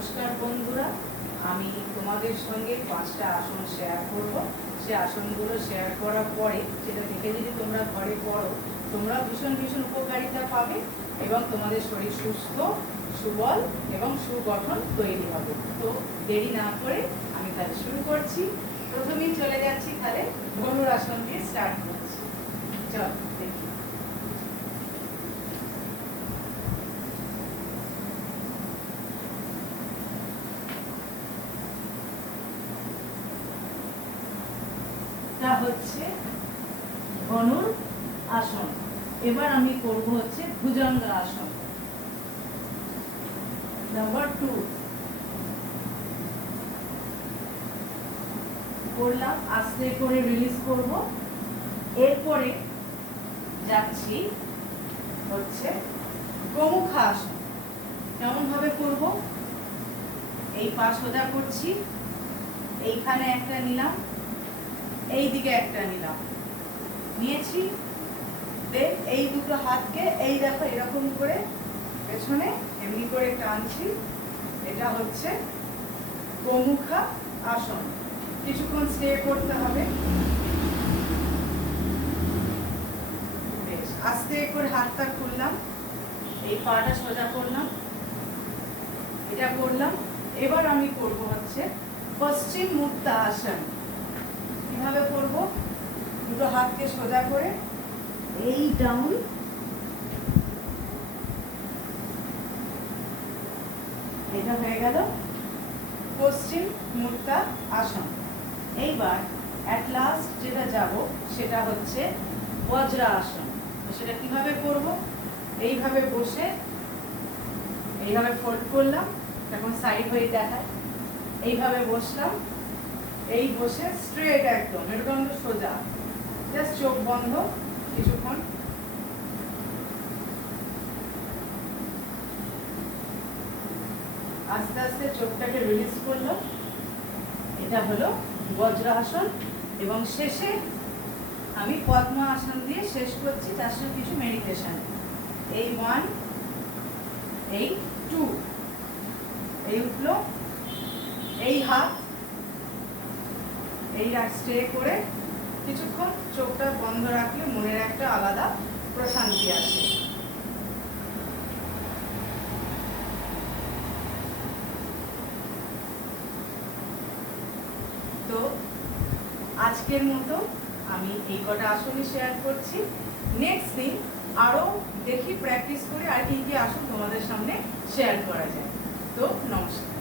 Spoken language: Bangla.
নমস্কার বন্ধুরা, আমি তোমাদের সঙ্গে 5টা আসন শেয়ার করব। সে আসনগুলো শেয়ার করার পরে যেটা দেখে যদি তোমরা ঘরে করো, তোমরা ভীষণ ভীষণ উপকারিতা পাবে এবং তোমাদের শরীর সুস্থ, সুবল এবং সুগঠন তৈরি হবে। তো দেরি না করে আমি তাহলে শুরু করছি। প্রথমেই চলে যাচ্ছি তাহলে ধনুরাসন দিয়ে স্টার্ট করছি। চল দেখি। এটা হচ্ছে ধনুর আসন। এবার আমি করব হচ্ছে ভুজঙ্গ আসন নাম্বার 2। করলাম, আস্তে করে রিলিজ করব। এরপরে যাচ্ছি হচ্ছে গোমুখা আসন। কেমন ভাবে করব? এই পা সোজা করছি, এইখানে একটা নিলাম, এই দিকে একটা নিলাম, নিয়েছি। এই দুটো হাতকে এই দেখো এরকম করে পেছনে এমনি করে টানছি। এটা হচ্ছে গোমুখা আসন। কিছুক্ষণ স্টে করতে হবে। বেশ, আস্তে করে হাতটা খুললাম, এই পাটা সোজা করলাম, এটা করলাম। এবার আমি করব হচ্ছে পশ্চিম মুক্তা আসন। কিভাবে করব? দুটো হাতকে সোজা করে এই ডাউন, এটা হয়ে গেল পশ্চিম মুক্তা আসন। এইবার অ্যাট লাস্ট যেটা যাব সেটা হচ্ছে বজ্রা আসন। তো সেটা কিভাবে করব? এইভাবে বসে এইভাবে ফোল্ড করলাম, এখন সাইড হয়ে দেখায়। এইভাবে বসলাম, এই বসে স্ট্রেট একদম মেরুদণ্ড সোজা, জাস্ট চোখ বন্ধ কিছুক্ষণ। আস্তে আস্তে চোখটাকে রিলিজ করলো। এটা হলো বজ্রাসন। এবং শেষে আমি পদ্মাসন দিয়ে শেষ করছি, তার সঙ্গে কিছু মেডিটেশন। এই 1, এই 2, এই উঠলো, এই হাত, এই স্টে করে কিছুক্ষণ চোখটা বন্ধ রাখলে মনের একটা আলাদা প্রশান্তি আসে। তো আজকের মতো আমি এই কটা আসনই শেয়ার করছি। নেক্সট দিন আরো দেখি, প্র্যাকটিস করে আর কি কি আসন তোমাদের সামনে শেয়ার করা যায়। তো নমস্কার।